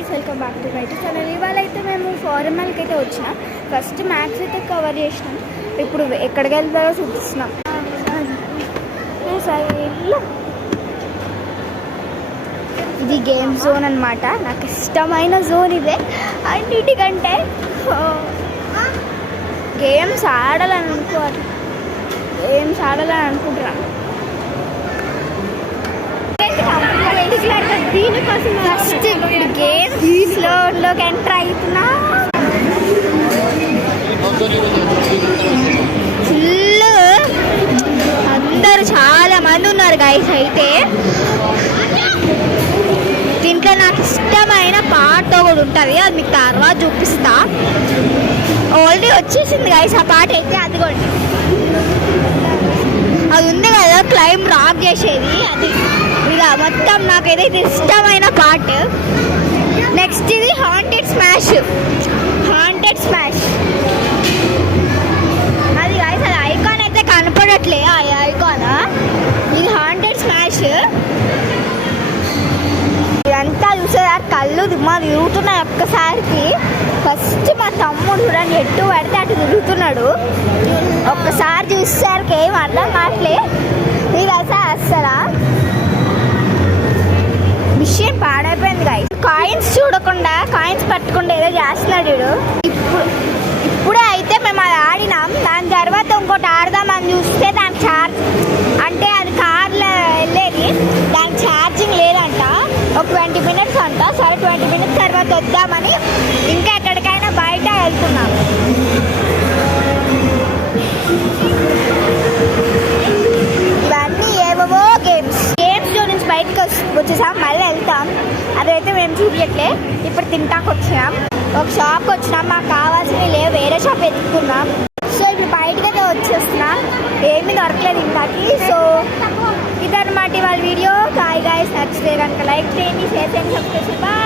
Guys welcome back to my channel. ఇవాళ అయితే మేము ఫారెమల్కి అయితే వచ్చినాం. ఫస్ట్ మ్యాథ్స్ అయితే కవర్ చేసినాం. ఇప్పుడు ఎక్కడికి వెళ్తారో చూపిస్తున్నాం. ఇది గేమ్ జోన్ అనమాట. నాకు ఇష్టమైన జోన్ ఇదే. అన్నిటికంటే గేమ్స్ ఆడాలని అనుకుంటున్నాను. ఫస్ట్ గేమ్స్లోకి ఎంటర్ అవుతున్నా. ఫుల్ అందరు చాలా మంది ఉన్నారు గైస్. అయితే దీంట్లో నాకు ఇష్టమైన పాట కూడా ఉంటుంది, అది మీకు తర్వాత చూపిస్తా. ఆల్రెడీ వచ్చేసింది గైస్ ఆ పాట అయితే. అదిగోండి అది ఉంది కదా క్లైమ్ రాక్ చేసేది, అది ఇక మొత్తం నాకు ఏదైతే ఇష్టమైన పాట. నెక్స్ట్ ఇది హాంటెడ్ స్మాష్. అది గైస్ అది ఐకాన్ అయితే కనపడట్లే. ఆ ఐకాన్ ఇది హాంటెడ్ స్మాష్. ఇదంతా చూసేదారు కళ్ళు దిమ్మా తిరుగుతున్నాయి ఒక్కసారికి. ఫస్ట్ మా తమ్ముడు చూడండి ఎట్టు పడితే అటు తిరుగుతున్నాడు. ఒక్కసారి చూసేసరికి ఏం అర్థం కావట్లే. ఇది అసలు విషయం పాడైపోయింది గాయ. కాయిన్స్ చూడకుండా కాయిన్స్ పట్టకుండా ఏదో చేస్తున్నాడు వీడు. ఇప్పుడే అయితే మేము అది ఆడినాం. దాని తర్వాత ఇంకోటి ఆడదామని చూస్తే దానికి ఛార్జ్ అంటే అది కార్లో వెళ్ళేది, దానికి ఛార్జింగ్ లేదంట. ఒక 20 minutes అంట. సరే 20 minutes తర్వాత వద్దామని ఇంకా ఎక్కడికైనా బయట వెళ్తున్నాం. ఇవన్నీ ఏవో గేమ్స్లో నుంచి బయటకు వచ్చేసాం. మళ్ళీ వెళ్తాం, అదైతే మేము చూడట్లే. ఇప్పుడు తింటాకు వచ్చినాం. ఒక షాప్కి వచ్చినాం, మాకు కావాల్సినవి లేవు, వేరే షాప్ వెతుక్కున్నాం. సో ఇప్పుడు బయటకైతే వచ్చేస్తున్నాం. ఏమీ దొరకలేదు ఇంకాకి. సో ఇదన్నమాట వాళ్ళ వీడియో. గాయస్ నచ్చితే కనుక లైక్ చేయండి, షేర్ చేయండి, సబ్స్క్రైబ్ చేయండి.